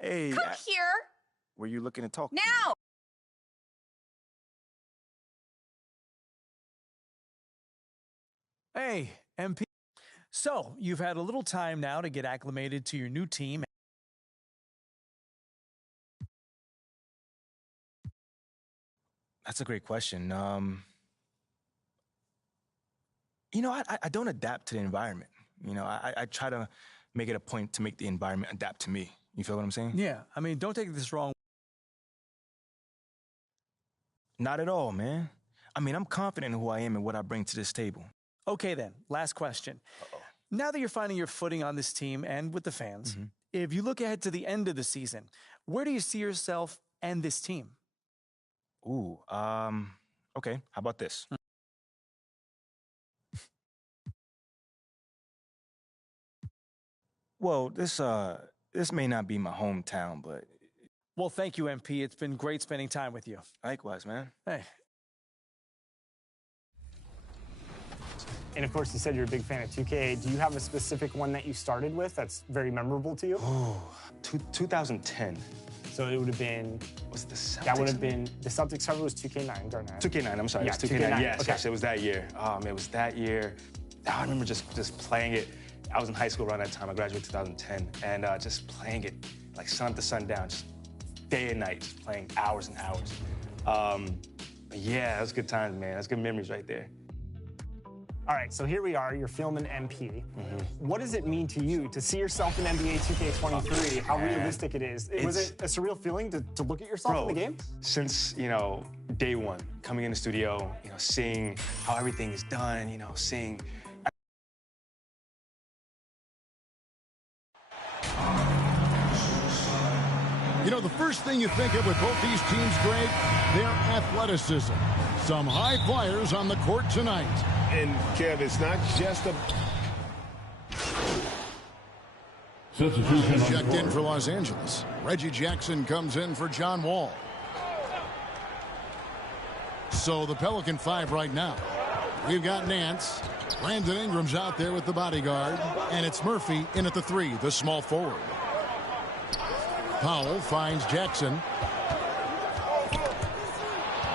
Hey. Come here. Were you looking to talk? Now. Hey, MP. So, you've had a little time now to get acclimated to your new team. That's a great question. You know, I don't adapt to the environment. You know, I try to make it a point to make the environment adapt to me. You feel what I'm saying? Yeah, I mean, don't take this wrong. Not at all, man. I mean, I'm confident in who I am and what I bring to this table. Okay, then, last question. Now that you're finding your footing on this team and with the fans, if you look ahead to the end of the season, where do you see yourself and this team? Ooh, okay, how about this? Well, this may not be my hometown, but... Well, thank you, MP. It's been great spending time with you. Likewise, man. Hey. And of course, you said you're a big fan of 2K. Do you have a specific one that you started with that's very memorable to you? Oh, 2010. So it would have been... Was it the Celtics? That would have been... The Celtics cover was 2K9, Garnett. 2K9, I'm sorry. Yeah, it was 2K9. Yes, okay. yes, it was that year. Man, it was that year. I remember just playing it. I was in high school around that time. I graduated 2010. And just playing it like sun up to sundown, just day and night, just playing hours and hours. Yeah, that was good times, man. That's good memories right there. All right, so here we are. You're filming MP. What does it mean to you to see yourself in NBA 2K23? How realistic it is? Was it a surreal feeling to look at yourself in the game? Since, you know, day one, coming in the studio, you know, seeing how everything is done, you know, seeing... You know, the first thing you think of with both these teams, Greg, their athleticism. Some high flyers on the court tonight. And, Kev, it's not just a... Checked in for Los Angeles. Reggie Jackson comes in for John Wall. So the Pelican 5 right now. We've got Nance. Brandon Ingram's out there with the bodyguard. And it's Murphy in at the 3, the small forward. Powell finds Jackson.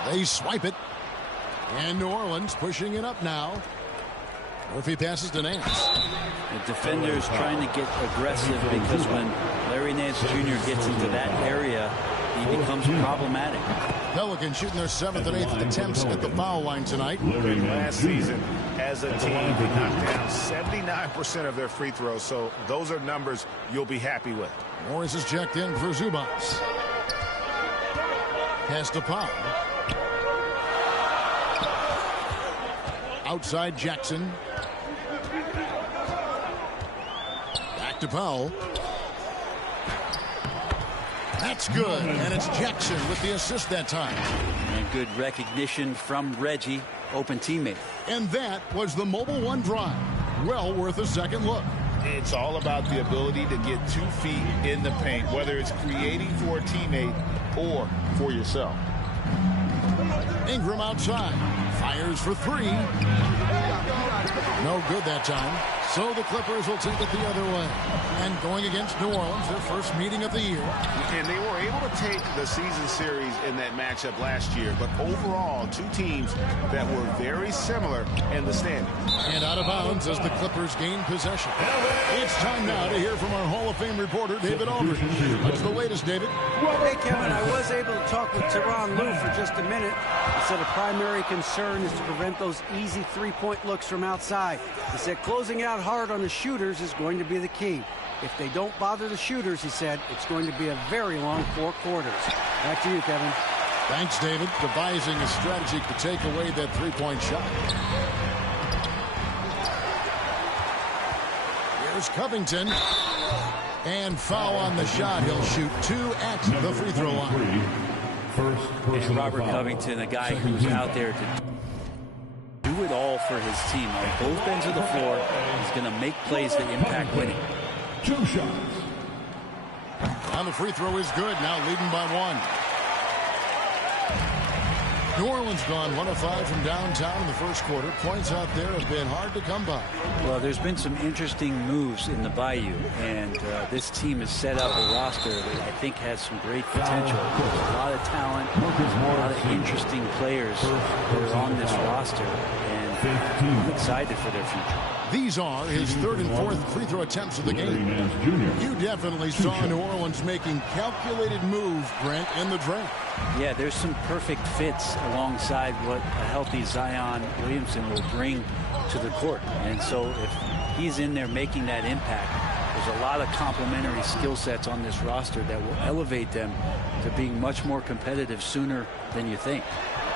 They swipe it. And New Orleans pushing it up now. Murphy passes to Nance. The defender's trying to get aggressive because when Larry Nance Jr. gets into that area, he becomes problematic. Pelicans shooting their 7th and 8th attempts at the foul line tonight. Last season, as a team, they knocked down 79% of their free throws, so those are numbers you'll be happy with. Morris is checked in for Zubats. Pass to Powell. Outside Jackson. Back to Powell. That's good, and it's Jackson with the assist that time. And good recognition from Reggie, open teammate. And that was the Mobile One drive. Well worth a second look. It's all about the ability to get 2 feet in the paint, whether it's creating for a teammate or for yourself. Ingram outside. Fires for 3. No good that time. So the Clippers will take it the other way. And going against New Orleans, their first meeting of the year. And they were able to take the season series in that matchup last year. But overall, 2 teams that were very similar in the standings. And out of bounds as the Clippers gain possession. It's time now to hear from our Hall of Fame reporter, David Aldridge. What's the latest, David? Hey, Kevin, I was able to talk with Tyronn Lue for just a minute. He said a primary concern is to prevent those easy three-point looks from outside. He said closing out hard on the shooters is going to be the key. If they don't bother the shooters, he said, it's going to be a very long 4 quarters. Back to you, Kevin. Thanks, David. Devising a strategy to take away that three-point shot. Here's Covington. And foul on the shot. He'll shoot 2 at the free throw line. And Robert Covington, a guy who's out there to do it all for his team on both ends of the floor. He's going to make plays that impact winning. 2 shots. And the free throw is good. Now leading by 1. New Orleans gone 1 of 5 from downtown in the first quarter. Points out there have been hard to come by. Well, there's been some interesting moves in the Bayou, and this team has set up a roster that I think has some great potential. There's a lot of talent, a lot of interesting players that are on this roster, and I'm excited for their future. These are his 3rd and 4th free throw attempts of the game. You definitely saw New Orleans making calculated moves, Brent, in the draft. Yeah, there's some perfect fits alongside what a healthy Zion Williamson will bring to the court. And so if he's in there making that impact, there's a lot of complementary skill sets on this roster that will elevate them to being much more competitive sooner than you think.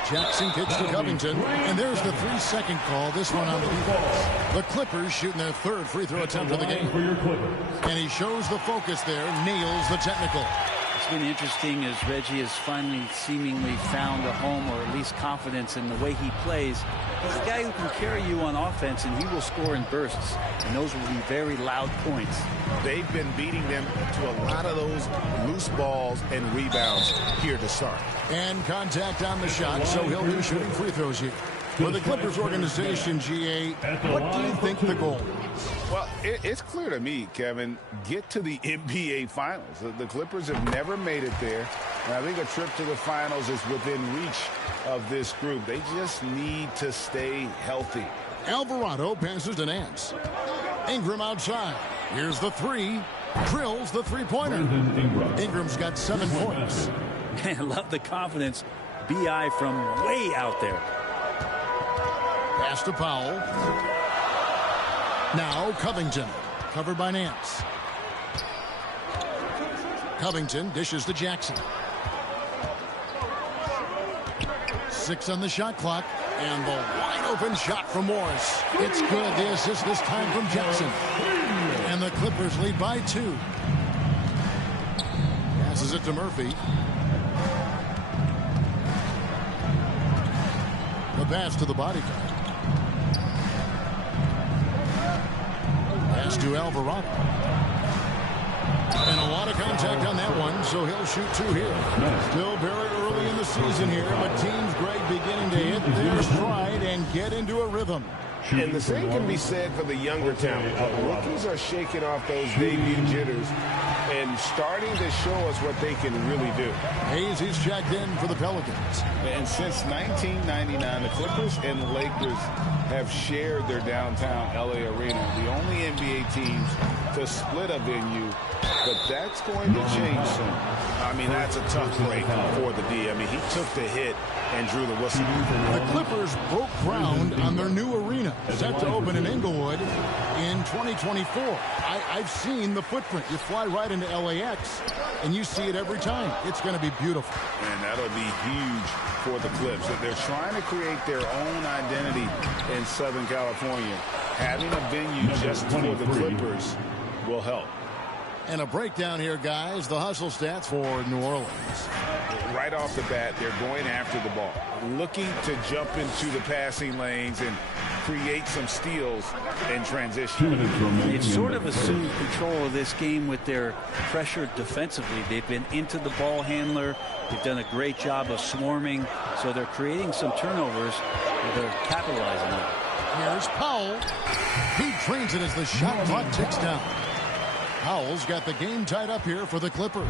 Jackson kicks to Covington, and there's the 3-second call, this one on the defense. The Clippers shooting their 3rd free throw attempt of the game. And he shows the focus there, nails the technical. It's been interesting as Reggie has finally seemingly found a home, or at least confidence in the way he plays. He's a guy who can carry you on offense, and he will score in bursts, and those will be very loud points. They've been beating them to a lot of those loose balls and rebounds here to start. And contact on the shot, so he'll be shooting free throws here. For the Clippers organization, GA, what do you think the goal is? Well, it's clear to me, Kevin, get to the NBA Finals. The Clippers have never made it there, and I think a trip to the Finals is within reach of this group. They just need to stay healthy. Alvarado passes to Nance. Ingram outside. Here's the 3. Drills the 3-pointer. Ingram's got 7 points. Man, I love the confidence. B.I. from way out there. Pass to Powell. Now Covington, covered by Nance. Covington dishes to Jackson. 6 on the shot clock, and the wide open shot from Morris. It's good. The assist this time from Jackson. And the Clippers lead by 2. Passes it to Murphy. The pass to the bodyguard. Pass to Alvarado. And a lot of contact on that one, so he'll shoot 2 here. Still very early in the season here, but teams, Greg, beginning to hit their stride and get into a rhythm. And the same can be said for the younger talent. Rookies are shaking off those debut jitters and starting to show us what they can really do. Hayes, he's checked in for the Pelicans. And since 1999, the Clippers and the Lakers have shared their downtown LA arena, the only NBA teams to split a venue, but that's going to change soon. I mean, that's a tough break for the D. I mean, he took the hit and drew the whistle. The Clippers broke ground on their new arena, set to open in Inglewood in 2024. I've seen the footprint. You fly right into LAX, and you see it every time. It's going to be beautiful. And that'll be huge for the Clips. They're trying to create their own identity in Southern California. Having a venue just for the Clippers will help. And a breakdown here, guys. The hustle stats for New Orleans. Right off the bat, they're going after the ball, looking to jump into the passing lanes and create some steals in transition. They've sort of assumed control of this game with their pressure defensively. They've been into the ball handler. They've done a great job of swarming, so they're creating some turnovers that they're capitalizing on. Here's Powell. He trains it as the shot clock ticks down. Powell's got the game tied up here for the Clippers.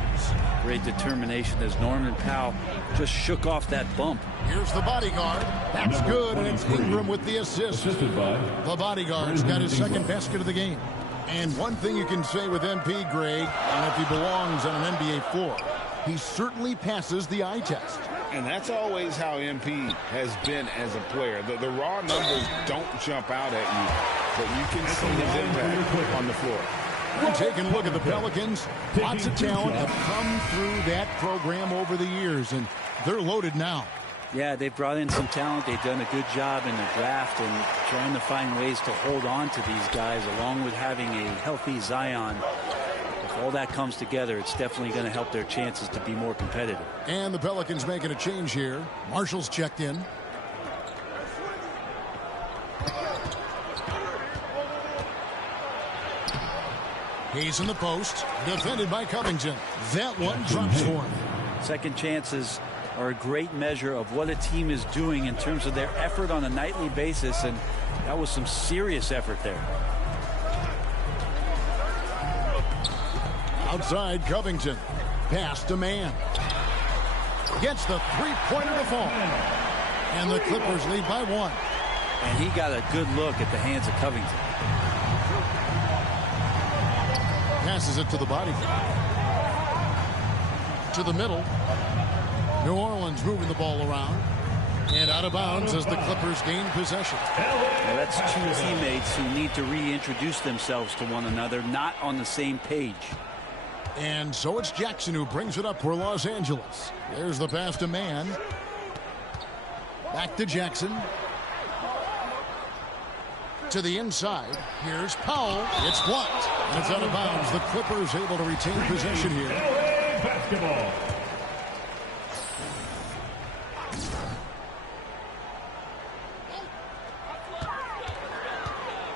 Great determination as Norman Powell just shook off that bump. Here's the bodyguard. That's good, and it's Ingram with the assist. The bodyguard's got his 2nd basket of the game. And one thing you can say with MP, Greg, and if he belongs on an NBA floor, he certainly passes the eye test. And that's always how MP has been as a player. The raw numbers don't jump out at you, but you can see his impact on the floor. We're taking a look at the Pelicans. Lots of talent have come through that program over the years, and they're loaded now. Yeah, they've brought in some talent. They've done a good job in the draft and trying to find ways to hold on to these guys, along with having a healthy Zion. If all that comes together, it's definitely going to help their chances to be more competitive. And the Pelicans making a change here. Marshall's checked in. He's in the post, defended by Covington. That one drops for him. Second chances are a great measure of what a team is doing in terms of their effort on a nightly basis, and that was some serious effort there. Outside, Covington. Pass to Mann. Gets the three-pointer to fall. And the Clippers lead by 1. And he got a good look at the hands of Covington. Passes it to the body. To the middle. New Orleans moving the ball around. And out of bounds as the Clippers gain possession. Well, that's two teammates who need to reintroduce themselves to one another, not on the same page. And so it's Jackson who brings it up for Los Angeles. There's the pass to Mann. Back to Jackson. To the inside. Here's Powell. It's blocked. And it's out of bounds. The Clippers able to retain possession here. Basketball.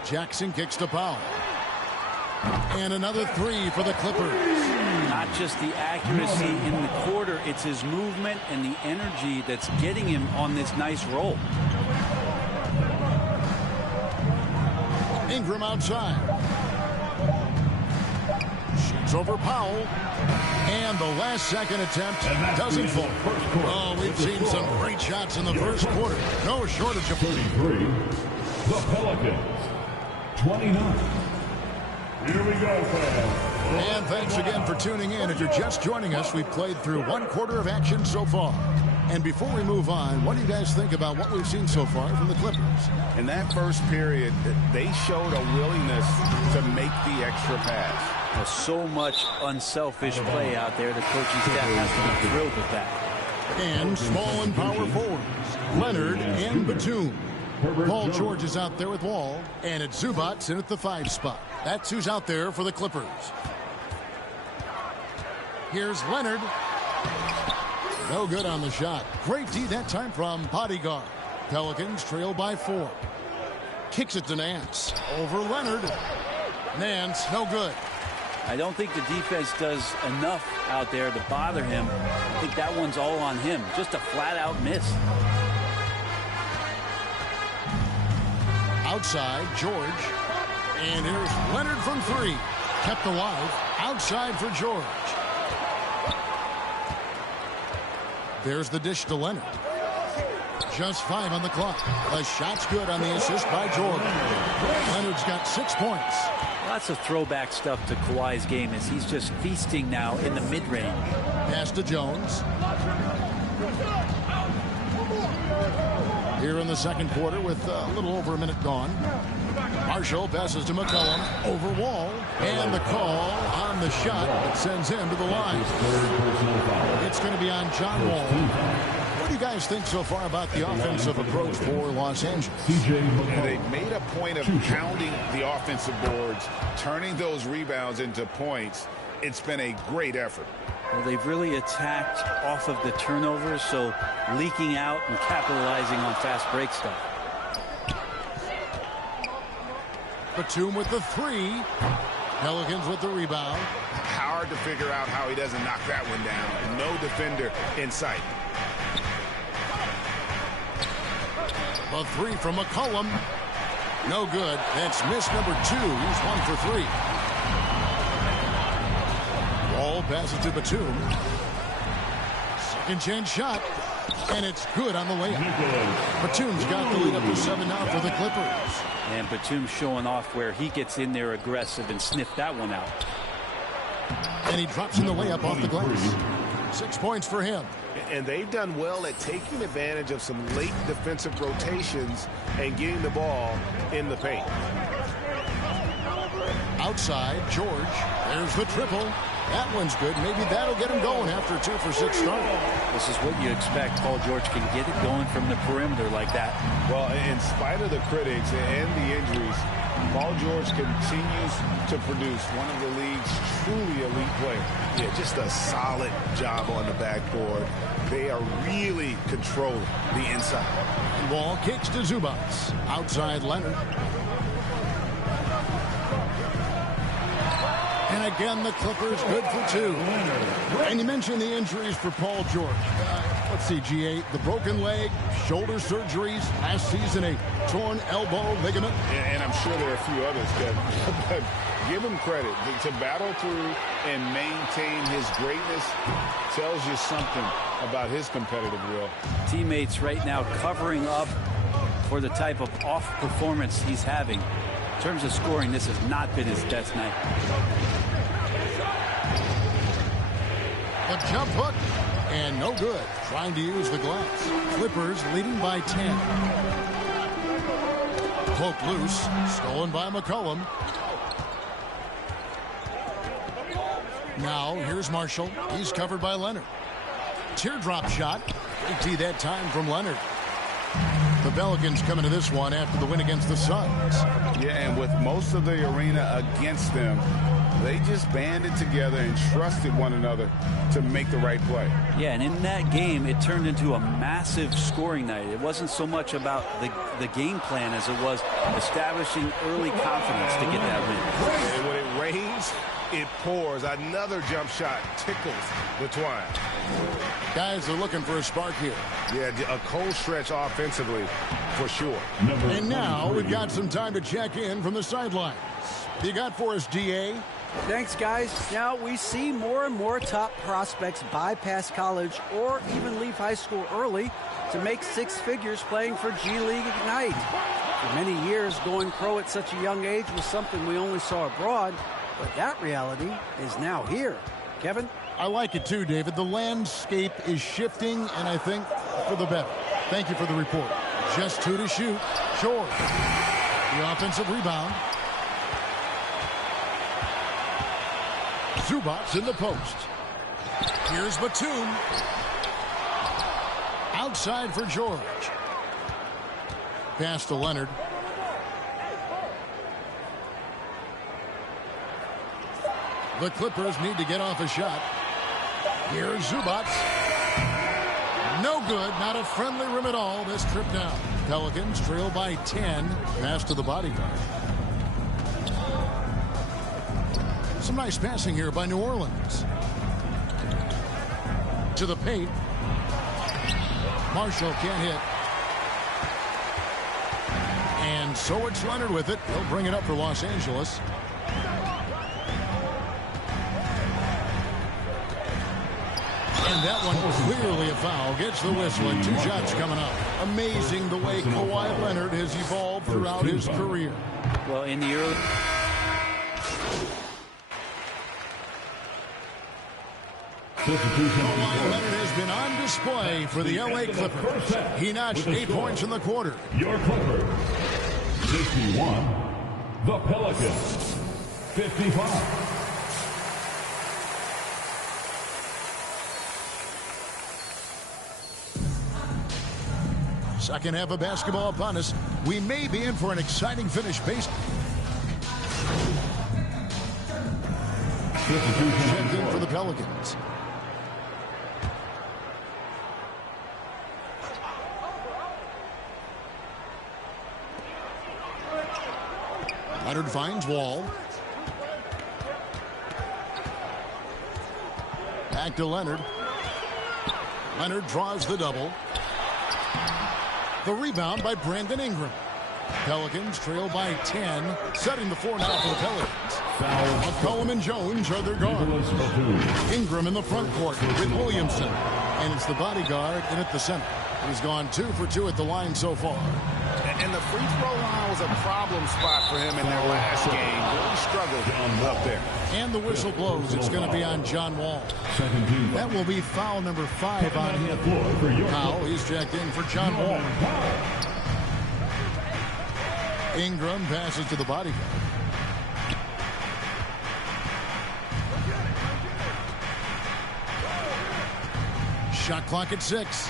Jackson kicks to Powell. And another three for the Clippers. Not just the accuracy in the quarter, it's his movement and the energy that's getting him on this nice roll. Ingram outside. Shoots over Powell. And the last second attempt doesn't fall. Oh, we've seen some great shots in the first quarter. No shortage of 33. The Pelicans. 29. Here we go, fans. And thanks again for tuning in. If you're just joining us, we've played through one quarter of action so far. And before we move on, what do you guys think about what we've seen so far from the Clippers? In that first period, they showed a willingness to make the extra pass. There's so much unselfish play out there. The coaching staff has to be thrilled with that. And small and power forwards, Leonard and Batum. Paul George is out there with Wall, and it's Zubats in at the 5 spot. That's who's out there for the Clippers. Here's Leonard. No good on the shot. Great D that time from Bodyguard. Pelicans trail by 4. Kicks it to Nance. Over Leonard. Nance, no good. I don't think the defense does enough out there to bother him. I think that one's all on him. Just a flat-out miss. Outside, George. And here's Leonard from 3. Kept alive. Outside for George. There's the dish to Leonard. Just 5 on the clock. The shot's good on the assist by Jordan. Leonard's got 6 points. Lots of throwback stuff to Kawhi's game as he's just feasting now in the mid-range. Pass to Jones. Here in the second quarter with a little over a minute gone. Marshall passes to McCollum. Over Wall. And the call on the shot that sends him to the line. It's going to be on John Wall. What do you guys think so far about the offensive approach for Los Angeles? They've made a point of pounding the offensive boards, turning those rebounds into points. It's been a great effort. Well, they've really attacked off of the turnovers, so leaking out and capitalizing on fast break stuff. Batum with the 3. Pelicans with the rebound. Hard to figure out how he doesn't knock that one down. No defender in sight. A 3 from McCollum. No good. That's miss number 2. He's 1 for 3. Wall passes to Batum. Second chance shot. And it's good on the layup. Batum's got the lead up to 7 now for the Clippers. And Batum showing off where he gets in there aggressive and sniffed that one out. And he drops in the layup off the glass. 6 points for him. And they've done well at taking advantage of some late defensive rotations and getting the ball in the paint. Outside, George. There's the triple. That one's good. Maybe that'll get him going after a 2 for 6 start. This is what you expect. Paul George can get it going from the perimeter like that. Well, in spite of the critics and the injuries, Paul George continues to produce one of the league's truly elite players. Yeah, just a solid job on the backboard. They are really controlling the inside. Wall kicks to Zubats. Outside Leonard. And again, the Clippers good for 2. And you mentioned the injuries for Paul George. Let's see, GA, the broken leg, shoulder surgeries, last season a torn elbow ligament. And I'm sure there are a few others, Kevin. But give him credit. To battle through and maintain his greatness tells you something about his competitive will. Teammates right now covering up for the type of off performance he's having. In terms of scoring, this has not been his best night. A jump hook, and no good. Trying to use the glass. Clippers leading by 10. Poke loose, stolen by McCollum. Now, here's Marshall. He's covered by Leonard. Teardrop shot. Big T that time from Leonard. The Pelicans coming to this one after the win against the Suns. Yeah, and with most of the arena against them, they just banded together and trusted one another to make the right play. Yeah, and in that game, it turned into a massive scoring night. It wasn't so much about the game plan as it was establishing early confidence to get that win. And when it rains, it pours. Another jump shot tickles the twine. Guys are looking for a spark here. Yeah, a cold stretch offensively for sure. And now we've got some time to check in from the sidelines. You got for us, DA? Thanks, guys. Now we see more and more top prospects bypass college or even leave high school early to make six figures playing for G League Ignite. For many years, going pro at such a young age was something we only saw abroad, but that reality is now here. Kevin? I like it too, David. The landscape is shifting, and I think for the better. Thank you for the report. Just two to shoot. Short. The offensive rebound. Zubats in the post. Here's Batum. Outside for George. Pass to Leonard. The Clippers need to get off a shot. Here's Zubats. No good. Not a friendly rim at all this trip down. Pelicans trail by 10. Pass to the bodyguard. Some nice passing here by New Orleans. To the paint. Marshall can't hit. And so it's Leonard with it. He'll bring it up for Los Angeles. And that one clearly a foul. Gets the whistle and two shots coming up. Amazing the way Kawhi Leonard has evolved throughout his career. Well, in the early... Kawhi Leonard has been on display for the LA Clippers. He notched 8 points in the quarter. Your Clippers, 61. The Pelicans, 55. Second half of basketball upon us. We may be in for an exciting finish based. Checked in for the Pelicans. Leonard finds Wall. Back to Leonard. Leonard draws the double. The rebound by Brandon Ingram. Pelicans trail by 10, setting the floor now for the Pelicans. McCollum and Jones are their guards. Ingram in the front court with Williamson. And it's the bodyguard in at the center. He's gone 2 for 2 at the line so far. And the free throw line was a problem spot for him in their last game. Really struggled up there. And the whistle blows. It's going to be on John Wall. That will be foul number 5 on him. Now he's checked in for John Wall. Ingram passes to the bodyguard. Shot clock at 6.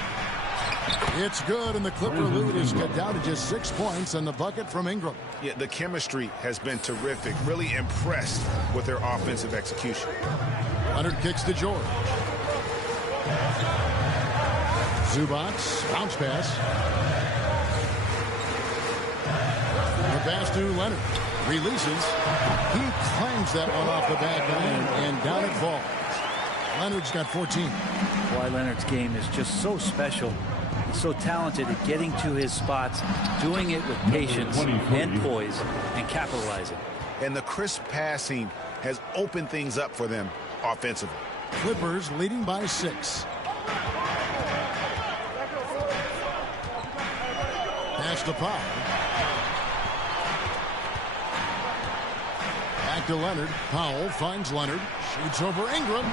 It's good, and the Clipper lead is cut down to just 6 points on the bucket from Ingram. Yeah, the chemistry has been terrific. Really impressed with their offensive execution. Leonard kicks to George. Zubats, bounce pass. The pass to Leonard. Releases. He clangs that one off the back iron, and down it falls. Leonard's got 14. Kawhi Leonard's game is just so special. He's so talented at getting to his spots, doing it with patience and poise, and capitalizing. And the crisp passing has opened things up for them offensively. Clippers leading by 6. Pass to Powell. Back to Leonard. Powell finds Leonard. Shoots over Ingram.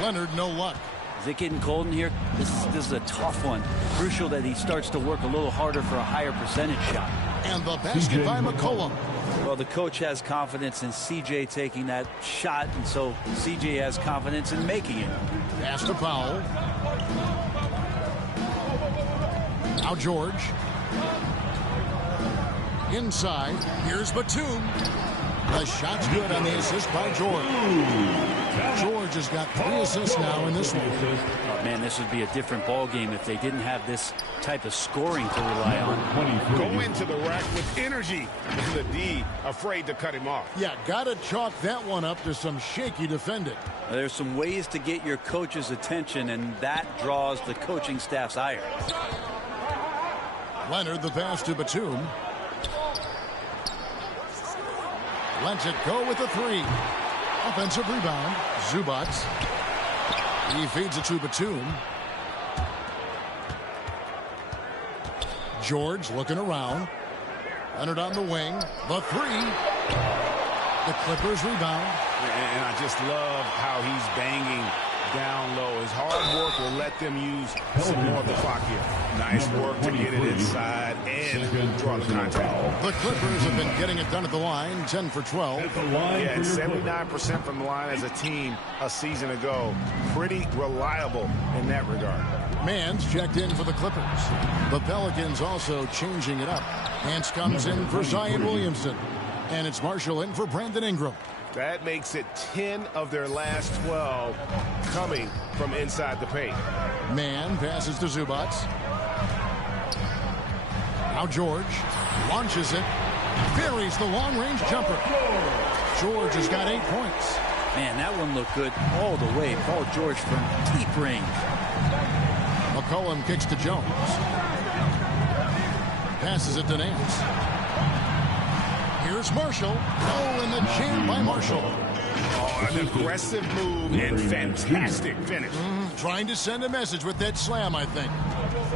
Leonard, no luck. Is it getting cold in here? This is a tough one. Crucial that he starts to work a little harder for a higher percentage shot. And the basket by McCollum. Well, the coach has confidence in CJ taking that shot, and so CJ has confidence in making it. Pass to Powell. Now George. Inside. Here's Batum. The shot's good on the assist by George. George has got 3 assists now in this one. Oh, man, this would be a different ball game if they didn't have this type of scoring to rely on. Go into the rack with energy. The D afraid to cut him off. Yeah, got to chalk that one up to some shaky defending. There's some ways to get your coach's attention, and that draws the coaching staff's ire. Leonard, the pass to Batum. Lets it go with the 3. Offensive rebound. Zubac. He feeds it to Batum. George looking around. Leonard on the wing. The 3. The Clippers rebound. And I just love how he's banging down low. His hard work will let them use some more of the clock here. Nice work to get it inside and draw the contact. The Clippers have been getting it done at the line, 10 for 12. Yeah, and 79% from the line as a team a season ago. Pretty reliable in that regard. Mans checked in for the Clippers. The Pelicans also changing it up. Nance comes in for Zion Williamson. And it's Marshall in for Brandon Ingram. That makes it 10 of their last 12 coming from inside the paint. Man passes to Zubac. Now George launches it. Buries the long-range jumper. George has got 8 points. Man, that one looked good all the way. Paul George from deep range. McCollum kicks to Jones. Passes it to Nance. Here's Marshall. Oh, and the jam by Marshall. Oh, an aggressive move and fantastic finish. Trying to send a message with that slam, I think.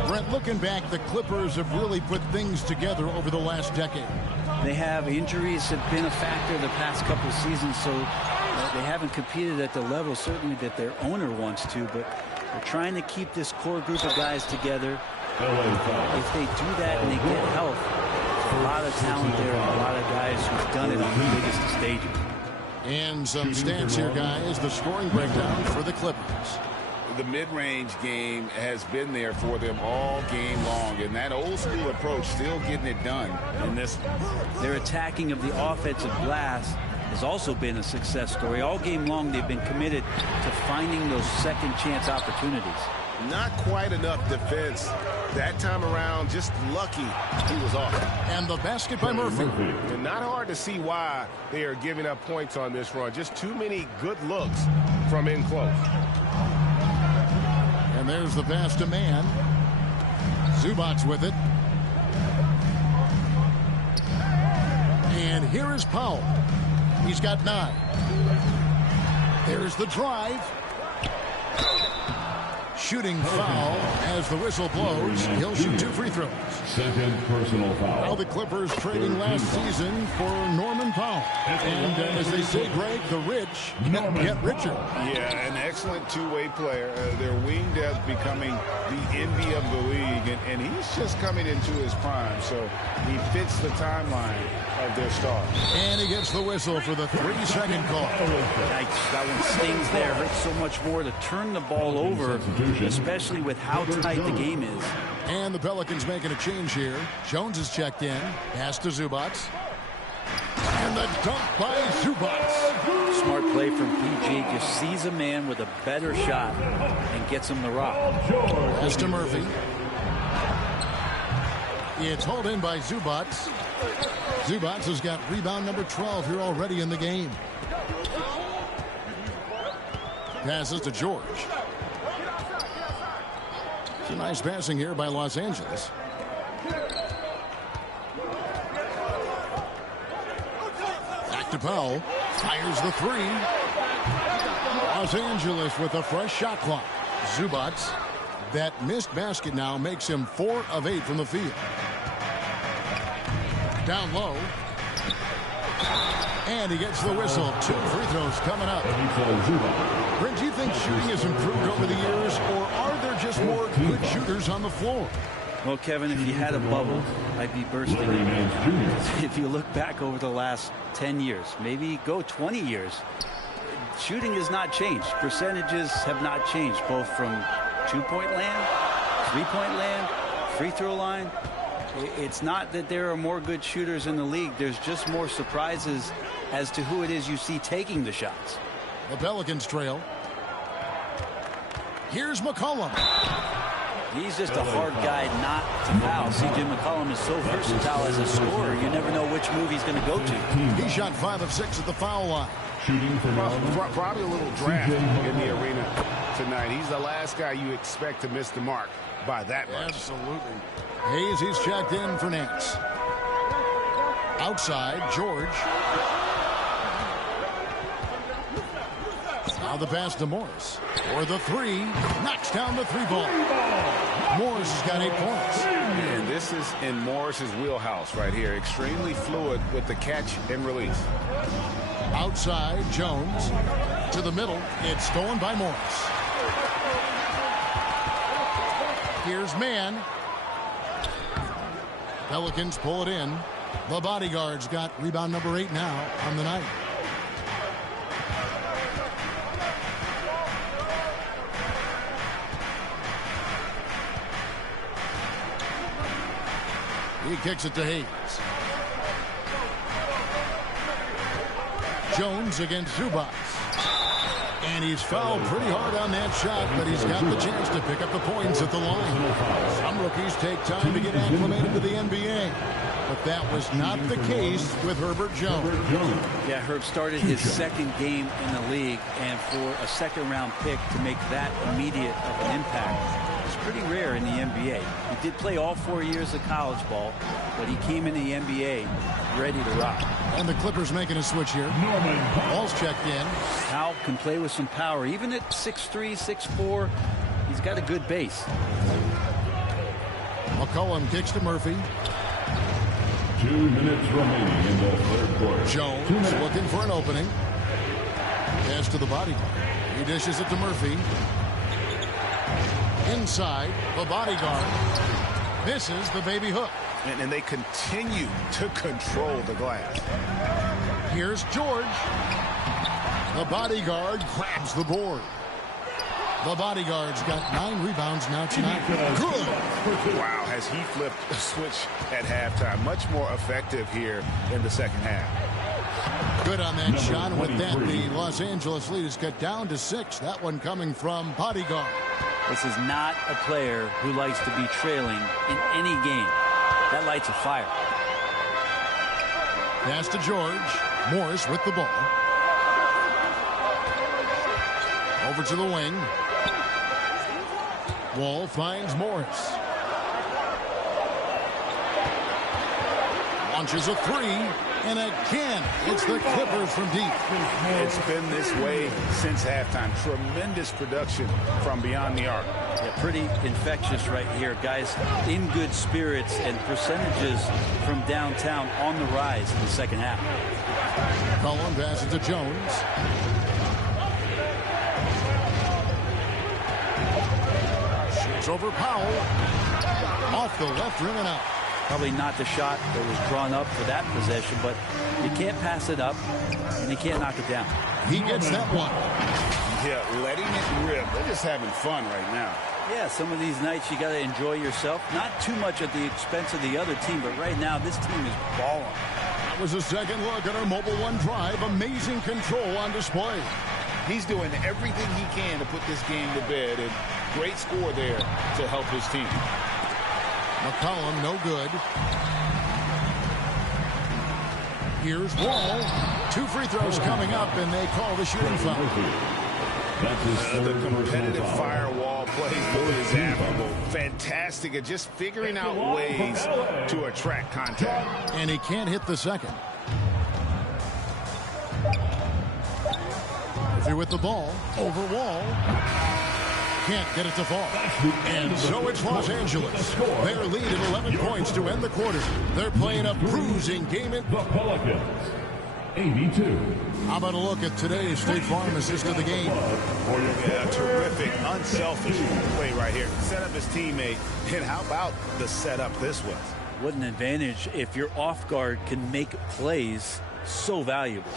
Brent, looking back, the Clippers have really put things together over the last decade. They have injuries have been a factor the past couple of seasons, so they haven't competed at the level certainly that their owner wants to, but they're trying to keep this core group of guys together. If they do that and they get health, a lot of talent there, and a lot of guys who've done it on the biggest stages. And some stats here, guys. The scoring breakdown for the Clippers. The mid-range game has been there for them all game long, and that old-school approach still getting it done in this one. Their attacking of the offensive glass has also been a success story. All game long, they've been committed to finding those second-chance opportunities. Not quite enough defense that time around. Just lucky he was off. And the basket by Murphy. And not hard to see why they are giving up points on this run. Just too many good looks from in close. And there's the pass to Man. Zubac with it. And here is Powell. He's got 9. There's the drive. Shooting foul as the whistle blows. He'll shoot 2 free throws. Second personal foul. Now the Clippers trading last season for Norman Powell. And as they say, Greg, the rich get richer. Yeah, an excellent two-way player. Their wing depth becoming the envy of the league, and he's just coming into his prime, so he fits the timeline of their star. And he gets the whistle for the 3-second call. Yikes, that one stings there. Hurts so much more to turn the ball over, especially with how tight the game is. And the Pelicans making a change here. Jones is checked in. Pass to Zubac. And the dunk by Zubac. Smart play from PG. Just sees a man with a better shot and gets him the rock. Pass to Murphy. It's hauled in by Zubac. Zubac has got rebound number 12 here already in the game. Passes to George. It's a nice passing here by Los Angeles. Back to Powell. Fires the three. Los Angeles with a fresh shot clock. Zubac. That missed basket now makes him 4 of 8 from the field. Down low. And he gets the whistle. 2 free throws coming up. Brent, do you think shooting has improved over the years, or are there just more good shooters on the floor? Well, Kevin, if you had a bubble, I'd be bursting in. If you look back over the last 10 years, maybe go 20 years, shooting has not changed. Percentages have not changed, both from two-point land, three-point land, free throw line. It's not that there are more good shooters in the league. There's just more surprises as to who it is you see taking the shots. The Pelicans trail. Here's McCollum. He's just a hard guy not to foul. C.J. McCollum is so versatile as a scorer. You never know which move he's going to go to. He shot 5 of 6 at the foul line. Shooting for probably a little draft in the arena tonight. He's the last guy you expect to miss the mark by that much. Absolutely. Hayes, he's checked in for Nance. Outside, George. Now the pass to Morris. For the three. Knocks down the 3-ball. Morris has got 8 points. And this is in Morris's wheelhouse right here. Extremely fluid with the catch and release. Outside, Jones. To the middle. It's stolen by Morris. Here's Mann. Pelicans pull it in. The Bodyguards got rebound number 8 now on the night. He kicks it to Hayes. Jones against Zubac. And he's fouled pretty hard on that shot, but he's got the chance to pick up the points at the line. Some rookies take time to get acclimated to the NBA, but that was not the case with Herbert Jones. Yeah, Herb started his second game in the league, and for a second-round pick to make that immediate of an impact is pretty rare in the NBA. He did play all 4 years of college ball, but he came in the NBA ready to rock. And the Clippers making a switch here. Ball's checked in. Powell can play with some power. Even at 6'3", 6'4", he's got a good base. McCollum kicks to Murphy. 2 minutes remaining in the third quarter. Jones looking for an opening. Pass to the Bodyguard. He dishes it to Murphy. Inside, the Bodyguard misses the baby hook. And they continue to control the glass. Here's George. The Bodyguard grabs the board. The Bodyguard's got 9 rebounds now tonight. Good. Wow, has he flipped a switch at halftime. Much more effective here in the second half. Good on that shot. And with that, the Los Angeles lead is cut down to 6. That one coming from Bodyguard. This is not a player who likes to be trailing in any game. That lights a fire. Pass to George. Morris with the ball. Over to the wing. Wall finds Morris. Launches a 3. And again, it's the Clippers from deep. It's been this way since halftime. Tremendous production from beyond the arc. Yeah, pretty infectious right here. Guys in good spirits, and percentages from downtown on the rise in the second half. Cullen passes to Jones. Shoots over Powell. Off the left rim and out. Probably not the shot that was drawn up for that possession, but you can't pass it up, and you can't knock it down. He gets that one. Yeah, letting it rip. They're just having fun right now. Yeah, some of these nights you got to enjoy yourself. Not too much at the expense of the other team, but right now this team is balling. That was a second look at our Mobile One drive. Amazing control on display. He's doing everything he can to put this game to bed, and great score there to help his team. McCollum, no good. Here's Wall. 2 free throws coming up, and they call the shooting foul. The competitive firewall plays is admirable. Fantastic at just figuring out ways to attract contact. And he can't hit the second. If you're with the ball, over wall. Can't get it to fall. And so it's Los Angeles. Their lead at 11 points to end the quarter. They're playing a bruising game at the Pelicans. 82. How about a look at today's State Farm assist of the game? Yeah, terrific, unselfish play right here. Set up his teammate. And how about the setup this was? What an advantage if your off guard can make plays so valuable.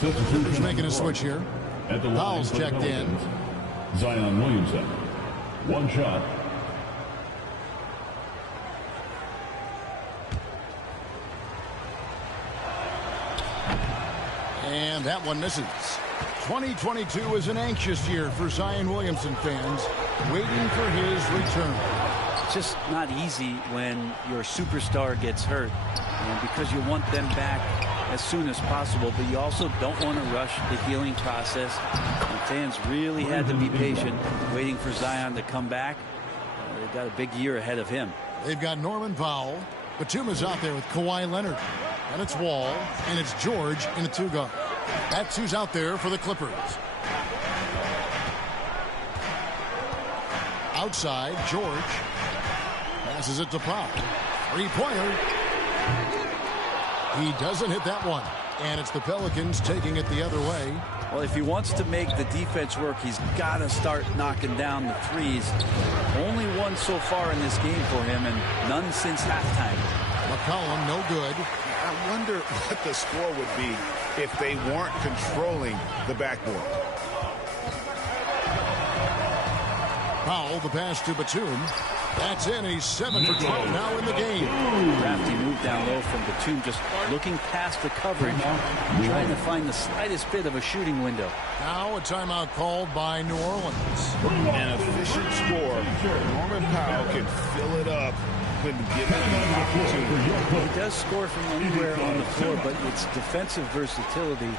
Who's making a switch here? At the Powell's checked in. Zion Williamson. One shot. And that one misses. 2022 is an anxious year for Zion Williamson fans, waiting for his return. It's just not easy when your superstar gets hurt, because you want them back as soon as possible, but you also don't want to rush the healing process. And fans really had to be patient, waiting for Zion to come back. They've got a big year ahead of him. They've got Norman Powell. Batuma's out there with Kawhi Leonard. And it's Wall, and it's George in a two-guard. That's who's out there for the Clippers. Outside, George passes it to Powell. Three-pointer. He doesn't hit that one. And it's the Pelicans taking it the other way. Well, if he wants to make the defense work, he's got to start knocking down the threes. Only one so far in this game for him, and none since halftime. McCollum, no good. I wonder what the score would be if they weren't controlling the backboard. Powell, the pass to Batum. That's in. He's 7 for 12 now in the game. Crafty move down low from Batum, just looking past the coverage, trying to find the slightest bit of a shooting window. Now a timeout called by New Orleans. An efficient score. Norman Powell can fill it up when given the opportunity. He does score from anywhere on the floor, but it's defensive versatility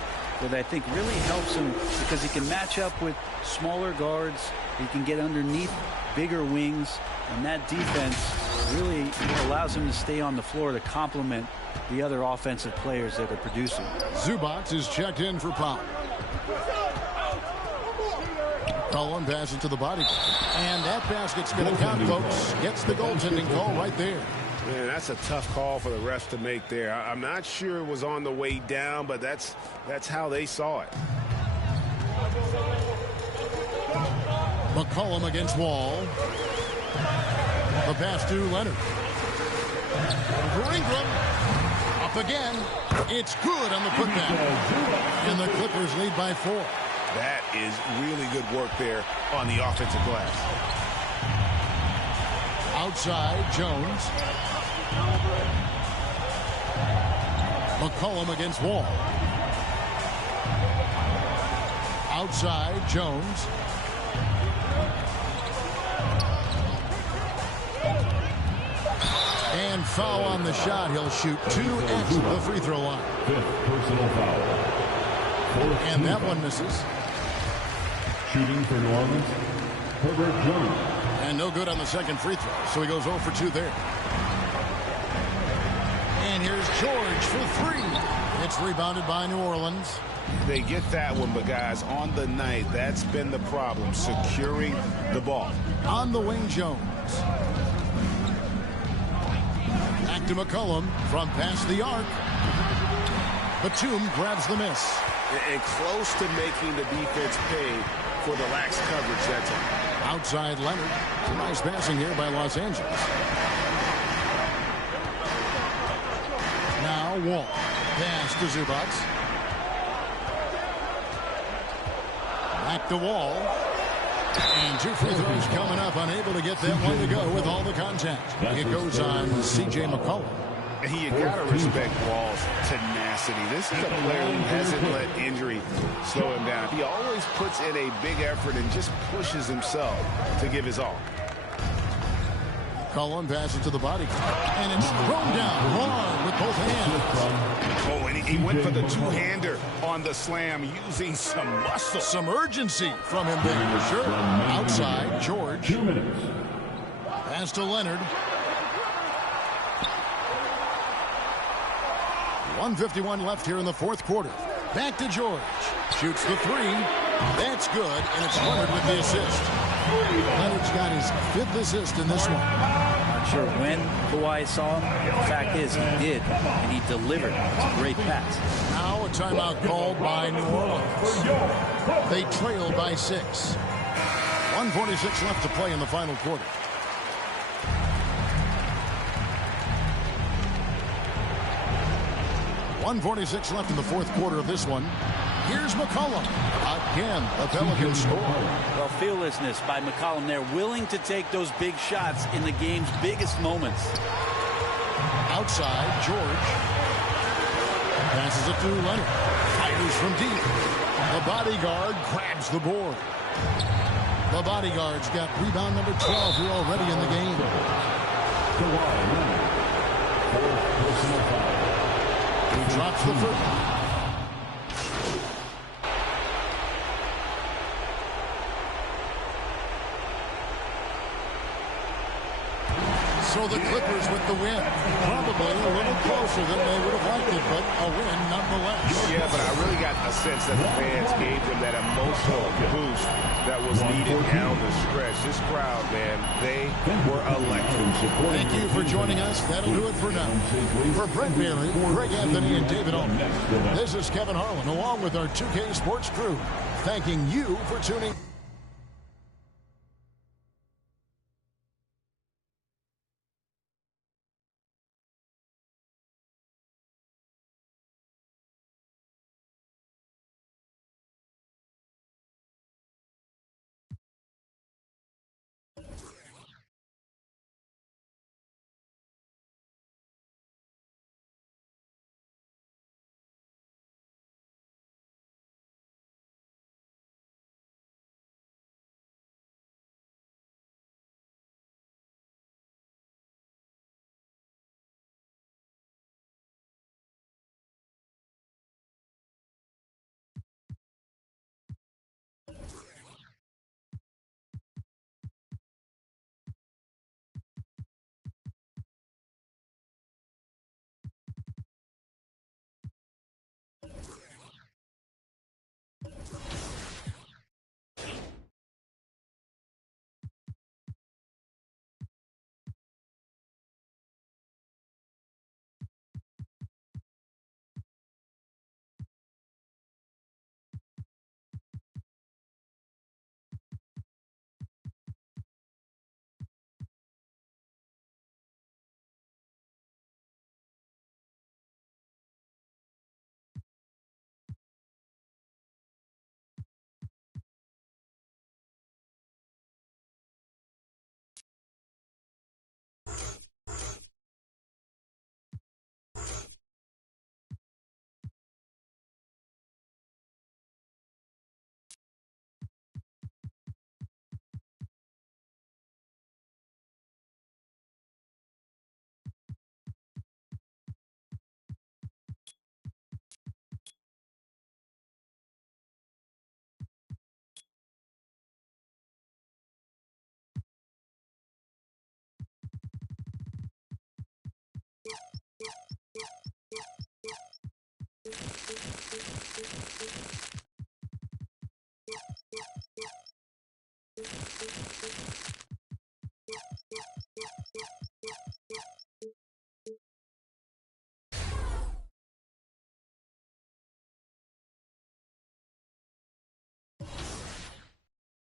that I think really helps him, because he can match up with smaller guards. He can get underneath bigger wings, and that defense really allows him to stay on the floor to complement the other offensive players that are producing. Zubac is checked in for Powell. Cullen passes to the body. And that basket's going to count, folks. Gets the goaltending call right there. Man, that's a tough call for the refs to make there. I'm not sure it was on the way down, but that's how they saw it. McCollum against Wall. The pass to Leonard. For Ingram. Up again. It's good on the putback. And the Clippers lead by 4. That is really good work there on the offensive glass. Outside, Jones. McCollum against Wall. Outside, Jones. And foul on the shot. He'll shoot 2 at the free throw line. 5th personal foul. And that one misses. Shooting for New Orleans, Herbert Jones. And no good on the second free throw, so he goes 0 for 2 there. And here's George for 3. It's rebounded by New Orleans. They get that one, but guys, on the night, that's been the problem, securing the ball. On the wing, Jones. Back to McCollum from past the arc. Batum grabs the miss. And close to making the defense pay for the lax coverage that time. Outside Leonard. Some nice passing here by Los Angeles. Now Wall. Pass to Zubac. Back to Wall. And 2 free throws coming up. Unable to get that one to go with all the contact. It goes on C.J. McCollum. You got to respect Wall's tenacity. This is a player who hasn't let injury slow him down. He always puts in a big effort and just pushes himself to give his all. McCollum passes to the body. And it's thrown down hard with both hands. Oh, and he went for the two-hander on the slam using some muscle. Some urgency from him there for sure. Outside, George. 2 minutes. Pass to Leonard. 1:51 left here in the fourth quarter. Back to George. Shoots the three. That's good, and it's Leonard with the assist. Leonard's got his 5th assist in this one. Not sure when Kawhi saw him. The fact is, he did, and he delivered. It's a great pass. Now a timeout called by New Orleans. They trail by 6. 1:46 left to play in the final quarter. .146 left in the fourth quarter of this one. Here's McCollum. Again, the Pelicans score. Well, fearlessness by McCollum there, willing to take those big shots in the game's biggest moments. Outside, George. Passes it to Leonard. Fires from deep. The bodyguard grabs the board. The bodyguard's got rebound number 12 here already in the game. Kawhi Leonard. 4th personal foul. He drops the first. So the Clippers with the win. Probably a little closer than they would have liked it, but a win nonetheless. Yeah, but I really got a sense that the fans gave them that emotional boost that was needed down the stretch. This crowd, man, they were electric. Thank you for joining us. That'll do it for now. For Brent Bailey, Greg Anthony, and David Alton, this is Kevin Harlan, along with our 2K Sports crew, thanking you for tuning in.